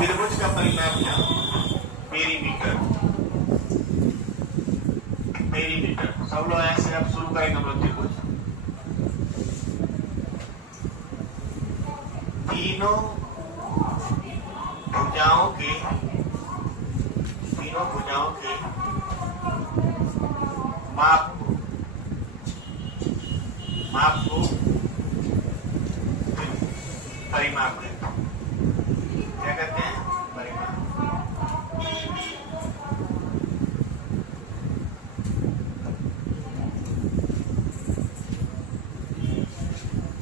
त्रिभुज का परिमाप क्या होता है? पेरीमीटर। पेरीमीटर सब लोग ऐसे अब शुरू करेंगे हम लोग त्रिभुज। तीनों भुजाओं के माप को परिमाप कहते हैं। क्या कहते हैं? परिमाप।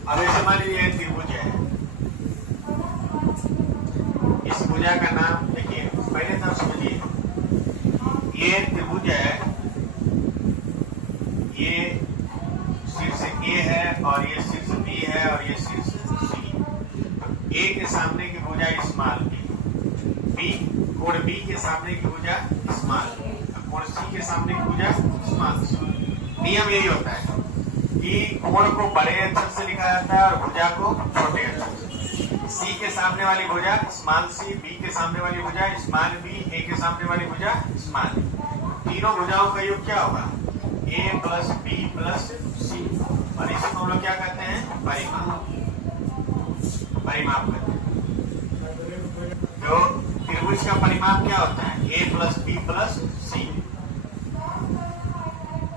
अब ऐसे मान लीजिए त्रिभुज है, इस भुजा का नाम देखिए, पहले तो समझिए, ये त्रिभुज है, ये शीर्ष ए है और ये शीर्ष बी है और ये शीर्ष सी। ए के सामने की भुजा स्मॉल बी, कोण बी के सामने की भुजा स्मॉल, कोण सी के सामने की भुजा स्मॉल। नियम यही होता है कि कोण को बड़े अक्षर से लिखा जाता है और भुजा को छोटे अक्षर से। सी के सामने वाली भुजा स्मॉल सी, बी के सामने वाली भुजा स्मॉल बी, ए के सामने वाली भुजा स्मॉल। तीनों भुजाओं का योग क्या होगा? ए प्लस बी प्लस सी, और इसे हम लोग क्या कहते हैं? परिमाप। परिमाप कहते हैं। तो त्रिभुज का परिमाप क्या होता है? ए प्लस बी प्लस सी।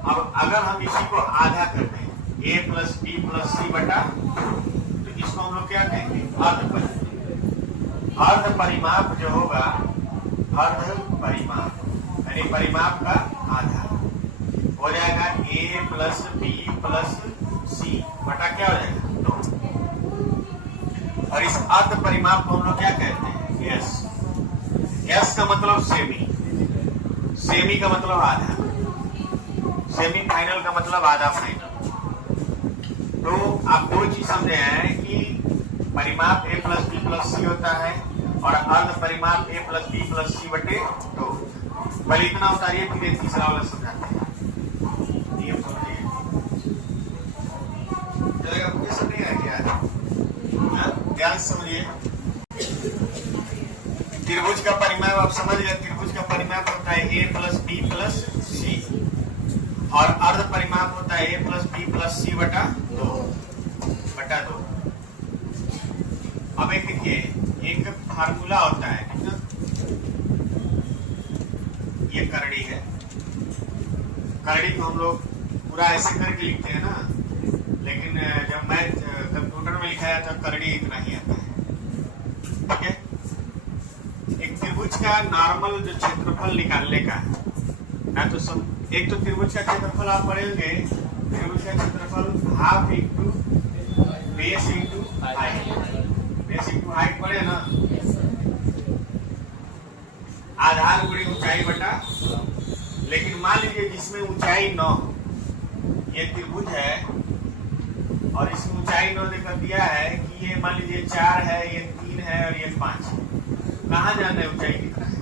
अब अगर हम इसी को आधा कर दें, ए प्लस बी प्लस सी बटा, तो इसको हम लोग क्या कहेंगे? अर्ध परिमाप। अर्ध परिमाप जो होगा, अर्ध परिमाप यानी परिमाप का आधा हो जाएगा ए प्लस बी प्लस सी बटा क्या हो जाएगा? 2। और इस अर्ध परिमाप को हम लोग क्या कहते हैं? यस। यस का मतलब सेमी, सेमी का मतलब आधा, सेमी फाइनल का मतलब आधा फाइनल। तो आप दो चीज समझे हैं कि परिमाप ए प्लस बी प्लस सी होता है और अर्ध परिमाप ए प्लस बी प्लस सी बटे 2। पहले इतना उतारिए, फिर तीसरा वाला समझाते हैं। नियम समझिए, आपको समझ आएगा? ध्यान से समझिए। त्रिभुज का परिमाप आप समझ गए। त्रिभुज का परिमाप होता है ए प्लस बी प्लस सी और अर्ध परिमाप होता है ए प्लस बी प्लस सी बटा 2। अब एक देखिए, एक फार्मूला होता है, ये करड़ी है। करड़ी को हम लोग पूरा ऐसे करके लिखते हैं ना, लेकिन जब मैथ कंप्यूटर में लिखा है तो करड़ी इतना ही आता है। ठीक है? एक त्रिभुज का नॉर्मल जो क्षेत्रफल निकालने का ना, तो एक तो त्रिभुज का क्षेत्रफल आप पढ़ेंगे, त्रिभुज का क्षेत्रफल half into base into height. Base into height पढ़े ना, आधार गुणी ऊंचाई बटा। लेकिन मान लीजिए जिसमें ऊंचाई 9, ये त्रिभुज है और इसमें ऊंचाई 9 देकर दिया है कि ये मान लीजिए 4 है, ये 3 है और ये 5 है। कहाँ जाना है ऊंचाई कितना है?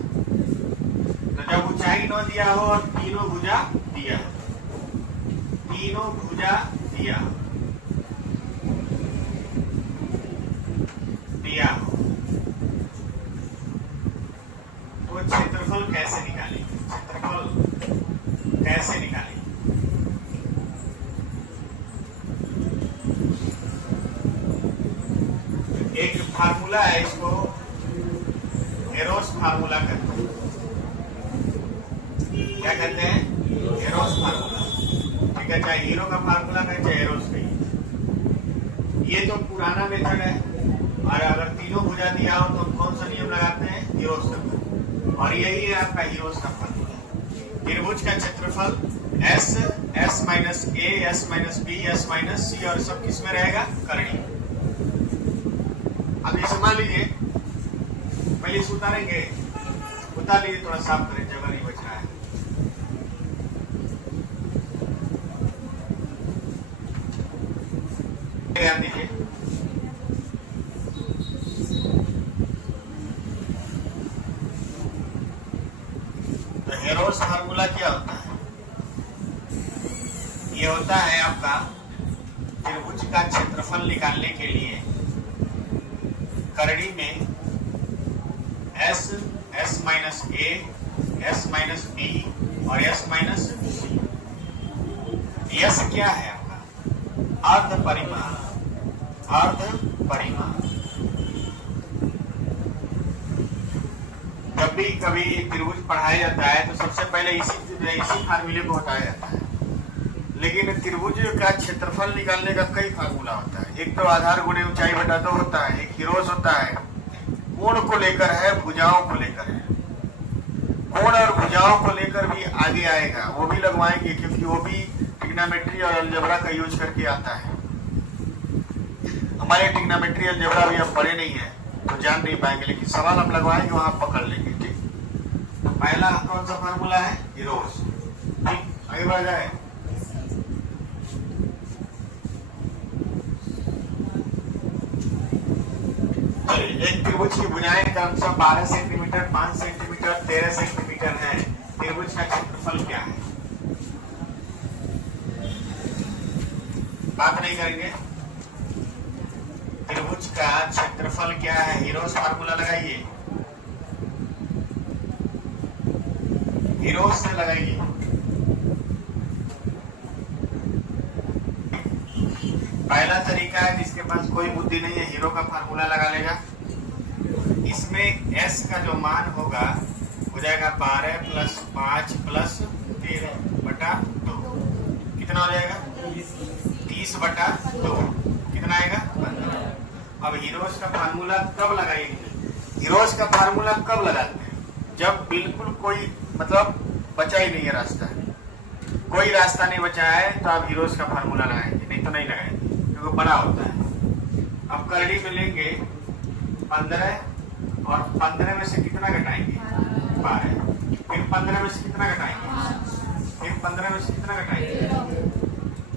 तो जब ऊंचाई 9 दिया हो और तीनों भुजा दिया हो, तीनों भुजा दिया हो तो क्षेत्रफल कैसे निकालेंगे? क्षेत्रफल कैसे निकालेंगे? एक फार्मूला है, इसको हेरोस फार्मूला कहते हैं। क्या कहते हैं? हेरोस फार्मूला। ठीक है, चाहे हीरो का फार्मूला कहें चाहे हेरोस का। ये तो पुराना मेथड है, और अगर तीनों भुजा दिया हो तो कौन सा नियम लगाते हैं? हीरोस का। और यही है आपका हीरोस का फार्मूला। त्रिभुज का क्षेत्रफल S, S minus A, S minus B, S minus C, और सब किस में रहेगा? करड़ी। अब ये समझ लीजिए, पहले इसे उतारेंगे, उतार लीजिए, थोड़ा साफ करें, जगह नहीं बच रहा है। ध्यान दीजिए, तो हेरोस फार्मूला क्या होता है? ये होता है आपका त्रिभुज का क्षेत्रफल निकालने के लिए करड़ी में minus A, S minus B और एस माइनस सी। यस क्या है आपका? अर्ध परिमाण, अर्ध परिमाण। जब भी कभी त्रिभुज पढ़ाया जाता है तो सबसे पहले इसी फार्मूले को बताया जाता है, लेकिन त्रिभुज का क्षेत्रफल निकालने का कई फार्मूला होता है। एक तो आधार गुणे ऊंचाई बटा 2 होता है, एक हीरोस होता है, कोण को लेकर है, भुजाओं को लेकर है। कोण और भुजाओं को लेकर भी आगे आएगा, वो भी लगवाएंगे क्योंकि वो भी ट्रिग्नोमेट्री और अलजेब्रा का यूज करके आता है। हमारे ट्रिग्नोमेट्री अलजेब्रा भी हम पढ़े नहीं है तो जान नहीं पाएंगे, लेकिन सवाल आप लगवाएंगे वहां पकड़ लेंगे। ठीक, पहला कौन सा फार्मूला है? हीरोस। ठीक, आगे बढ़ जाए। एक त्रिभुज की भुजाएं क्रमशः 12 सेंटीमीटर, 5 सेंटीमीटर, 13 सेंटीमीटर है। त्रिभुज का क्षेत्रफल क्या है? बात नहीं करेंगे। त्रिभुज का क्षेत्रफल क्या है? हीरोस फार्मूला लगाइए, हीरोस से लगाइए। पहला तरीका है जिसके पास कोई बुद्धि नहीं है, हीरो का फार्मूला लगा लेगा। इसमें s का जो मान होगा हो जाएगा 12 प्लस 5 प्लस 13 बटा 2। कितना हो जाएगा? 30 बटा 2। कितना आएगा? 15। अब हीरोस का फार्मूला कब लगाएंगे? हीरोस का फार्मूला कब लगाते हैं? जब बिल्कुल कोई मतलब बचा ही नहीं है रास्ता, कोई रास्ता नहीं बचा है तो आप हीरोस का फार्मूला लगाएंगे, नहीं तो नहीं लगाएंगे क्योंकि बड़ा होता है। अब करड़ी में लेंगे 15 और 15 में से कितना घटाएंगे? 12। फिर 15 में से कितना घटाएंगे? फिर 15 में से कितना घटाएंगे?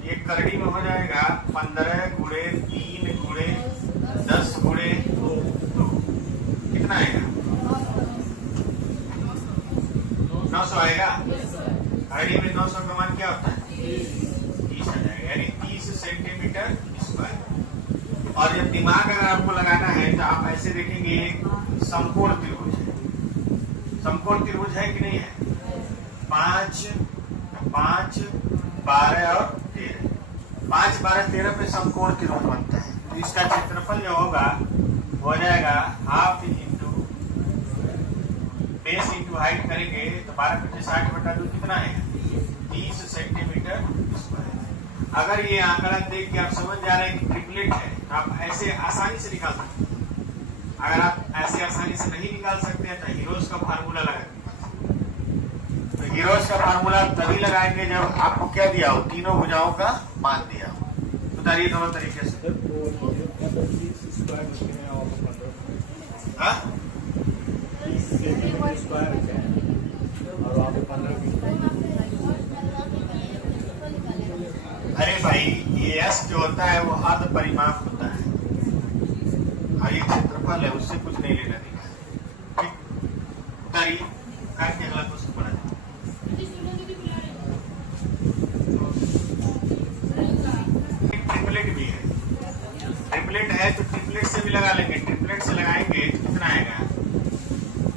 ये करड़ी में हो जाएगा 15 गुणे 3 गुणे 10 गुणे 2। कितना आएगा? 900 आएगा। करड़ी में 900 का मान क्या होता है? 30 आ जाएगा, यानी 30 सेंटीमीटर स्क्वायर। और जब दिमाग अगर आपको लगाना है तो आप ऐसे देखेंगे, समकोण त्रिभुज है। समकोण त्रिभुज है कि नहीं है? 5, 5, 12 और 13। 5, 12, 13 पे समकोण त्रिभुज बनता है। तो इसका क्षेत्रफल जो होगा हो जाएगा half into base into height करेंगे तो 12 × 60 बटा 2 कितना है? 30 सेंटीमीटर स्क्वायर। अगर ये आंकड़ा देख के आप समझ जा रहे हैं कि ट्रिपलेट है तो आप ऐसे आसानी से निकाल सकते हैं। अगर आप ऐसे आसानी से नहीं निकाल सकते हैं तो हीरोस का फार्मूला लगाएंगे। तो हीरोस का फार्मूला तभी लगाएंगे जब आपको क्या दिया हो? तीनों भुजाओं का मान दिया हो। बताइए दोनों तरीके से। अरे भाई, ये एस जो होता है वो अर्ध परिमाप होता है और ये क्षेत्रफल है, उससे कुछ नहीं लेना देना है। ठीक, बताइए करके अगला क्वेश्चन पढ़ा जाए। ट्रिपलेट भी है, ट्रिपलेट है तो ट्रिपलेट से भी लगा लेंगे। ट्रिपलेट से लगाएंगे तो कितना आएगा?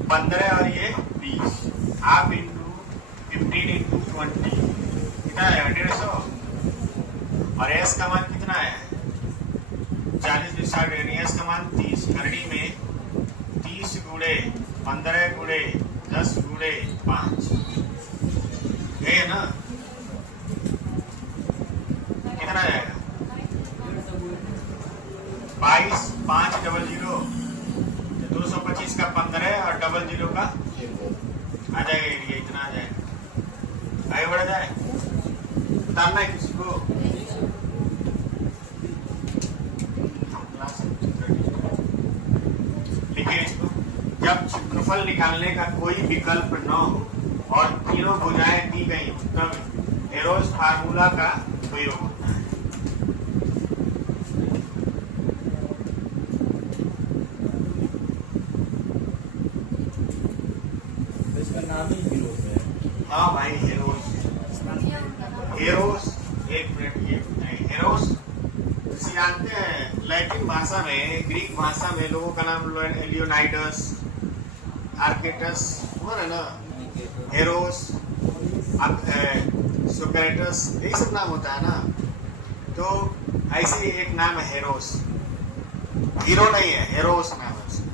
15 और ये 20, हाफ इंटू 15 इंटू 20 कितना आएगा? 150। और एस का मान कितना है? 40 में 60, यानी एस का मान 30। करड़ी में 30 गुणे 15 गुणे 10 गुणे 5 है ना? कितना जाएगा? 22, 5 डबल 0 225 का 15 और डबल 0 का आ जाएगा। एरिया इतना आ जाएगा। आगे बढ़ा जाए, बताना है किसी को? लिखिए इसको। जब क्षेत्रफल निकालने का कोई विकल्प न हो और तीनों भुजाएं दी गई हो तब हीरोस फार्मूला का प्रयोग होता है। हाँ भाई, हेरोस। हेरोस, एक मिनट, ये हेरोस जानते हैं? लैटिन भाषा में, ग्रीक भाषा में लोगों का नाम लियोनाइडस, आर्केटस है ना, हेरोस, सोक्रेटस, यही सब नाम होता है ना। तो ऐसे ही एक नाम है हेरोस, हीरो नहीं है, हेरोस नाम है उसका।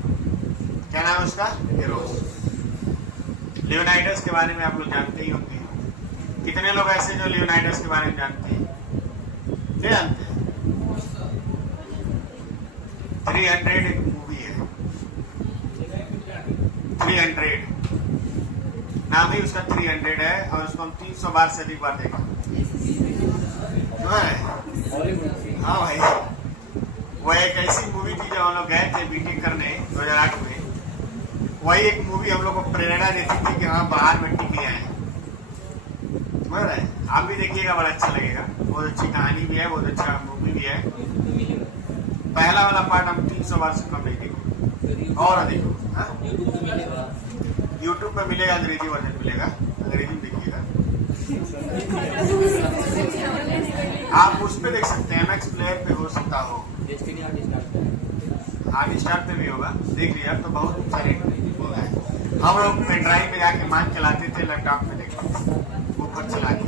क्या नाम है उसका? हेरोस। लियोनाइडस के बारे में आप लोग जानते ही होंगे। कितने लोग ऐसे जो लियोनाइडस के बारे में जानते हैं? क्या जानते हैं? 300 एक मूवी है, 300 नाम ही उसका 300 है, और उसको हम 300 बार से अधिक बार देखें। हाँ भाई, वह एक ऐसी मूवी थी जब हम लोग गए थे बीटेक करने 2008 में। वही एक मूवी हम लोग को प्रेरणा देती थी कि हाँ बाहर में टिक आए। समझ रहे हैं? आप भी देखिएगा, बड़ा अच्छा लगेगा। बहुत अच्छी कहानी भी है, बहुत अच्छा मूवी भी है। पहला वाला पार्ट हम 300 बार से कम नहीं देखेंगे, और अधिक। यूट्यूब पे मिलेगा, अंग्रेजी वर्जन मिलेगा, अंग्रेजी में देखिएगा। आप उस पे देख सकते हैं, MX प्लेयर पे हो सकता हो, हॉट स्टार पे भी होगा, देख लिया। तो बहुत सारे होगा। हम लोग पेन ड्राइव में जाके मान चलाते थे, लैपटॉप में देखते थे, ऊपर चला के।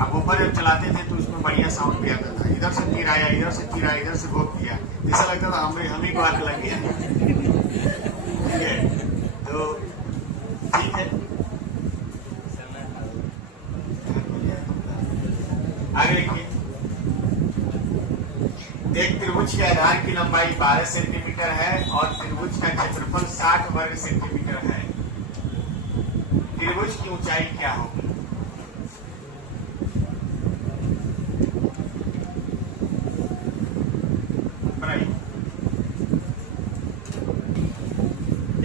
अब ऊपर जब चलाते थे तो उसमें बढ़िया साउंड भी आता था। इधर से तीर आया, इधर से तीर आया, इधर से घोप दिया, ऐसा लगता था हम ही को आग लग गया। ठीक है, तो ठीक है, आगे देखिए। एक त्रिभुज के आधार की लंबाई 12 सेंटीमीटर है और त्रिभुज का क्षेत्रफल 60 वर्ग सेंटीमीटर है। त्रिभुज की ऊंचाई क्या होगी?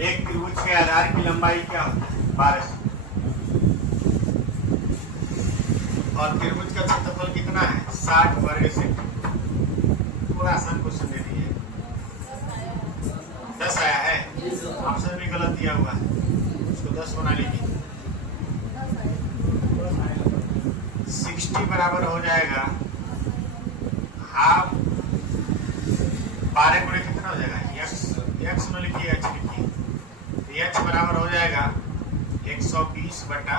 एक त्रिभुज के आधार की लंबाई क्या होती है? 12, और त्रिभुज का क्षेत्रफल कितना है? 60 वर्ग सेंटीमीटर। थोड़ा आसान क्वेश्चन दे दीजिए। 10 आया है, ऑप्शन भी गलत दिया हुआ है, उसको 10 बना लीजिए। 60 बराबर हो जाएगा हाफ 12 गुणे कितना हो जाएगा? x में लिखिए, h लिखिए। h बराबर हो जाएगा 120 बटा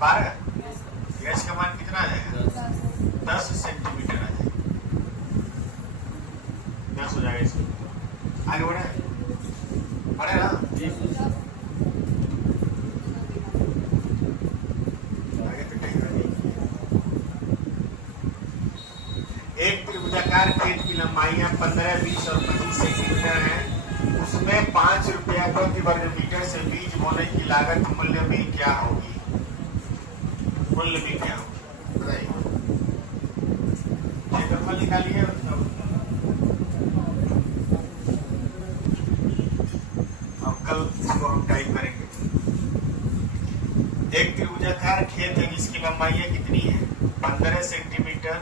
12। h का मान कितना आ जाएगा? 10 सेंटीमीटर आ जाएगा। 10 हो जाएगा इसमें। आगे बढ़े, बढ़े ना? आगे तो कहीं एक त्रिभुजाकार खेत की लंबाइयां 15, 20 और 25 सेंटीमीटर है। उसमें 5 रुपया प्रति वर्ग मीटर से बीज बोने की लागत मूल्य में क्या होगी? मूल्य में क्या होगी बताइए। क्षेत्रफल निकालिए, अब कल इसको हम टाइप करेंगे। एक त्रिभुजाकार खेत है जिसकी लंबाइयां कितनी है? 15 सेंटीमीटर,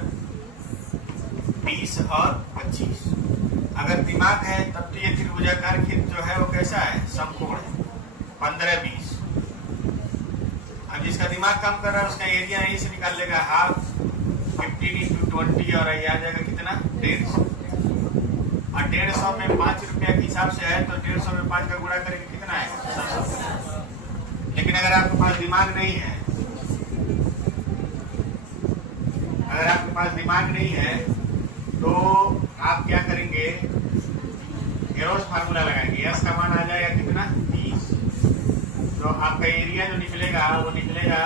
20 और 25। अगर दिमाग है तब तो ये त्रिभुजाकार खेत जो है वो कैसा है? समकोण है, 15, 20। अब जिसका दिमाग काम कर रहा है उसका एरिया यहीं से निकाल लेगा, हाफ 15 × 20, और ये आ जाएगा कितना? 150। और 150 में 5 रुपया के हिसाब से है तो 150 में 5 का गुणा करेंगे, कितना है? 700। लेकिन अगर आपके पास दिमाग नहीं है, अगर आपके पास दिमाग नहीं है तो आप क्या करेंगे? हेरोस फार्मूला लगाएंगे। एस का मान आ जाएगा कितना? 30। तो आपका एरिया जो निकलेगा वो निकलेगा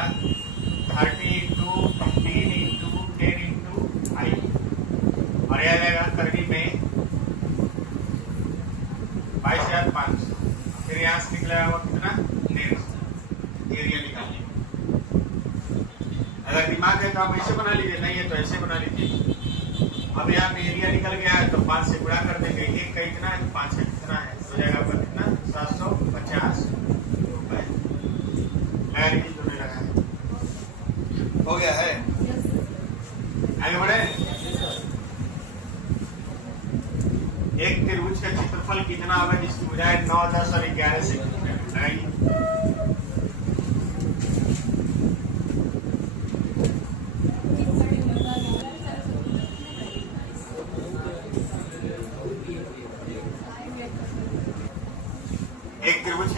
30 × 15 × 10 × 5, और यह आ जाएगा करनी में 22,500। फिर यहाँ से निकलेगा वो कितना? 150। एरिया निकालिए। अगर दिमाग है तो आप ऐसे बना लीजिए, नहीं है तो ऐसे बना लीजिए। अब यहाँ पे एरिया निकल गया है तो 5 से गुणा कर देंगे। 1 का इतना है तो 5 का कितना है? तो जाएगा आपका कितना? 750 रुपए। लगा लीजिए, जो नहीं लगा है। हो गया है, आगे बढ़े। एक त्रिभुज का क्षेत्रफल कितना होगा जिसकी बजाय 9, 10 और 11 सेंटीमीटर?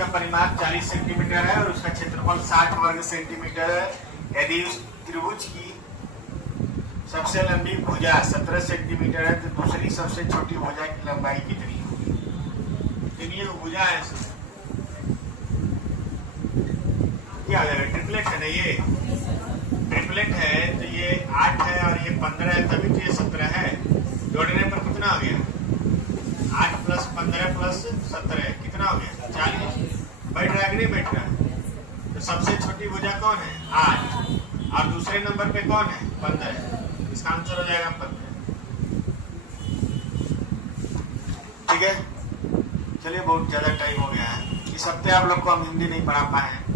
उसका परिमाप 40 सेंटीमीटर है और उसका क्षेत्रफल 60 वर्ग सेंटीमीटर है। यदि उस त्रिभुज की सबसे लंबी भुजा 17 सेंटीमीटर है तो दूसरी सबसे छोटी भुजा की लंबाई कितनी होगी? कितनी भुजा है इसमें? क्या हो जाएगा? ट्रिपलेट है ना, ये ट्रिपलेट है तो ये 8 है और ये 15 है, तभी तो ये 17 है। जोड़ने पर कितना हो गया? 8 + 15 + 17 कितना हो गया? 40। बैठ रहा है कि नहीं बैठ रहा है? तो सबसे छोटी भुजा कौन है? 8। और दूसरे नंबर पे कौन है? 15। इसका आंसर हो जाएगा 15। ठीक है, चलिए बहुत ज्यादा टाइम हो गया है। इस हफ्ते आप लोग को हम हिंदी नहीं पढ़ा पाए हैं।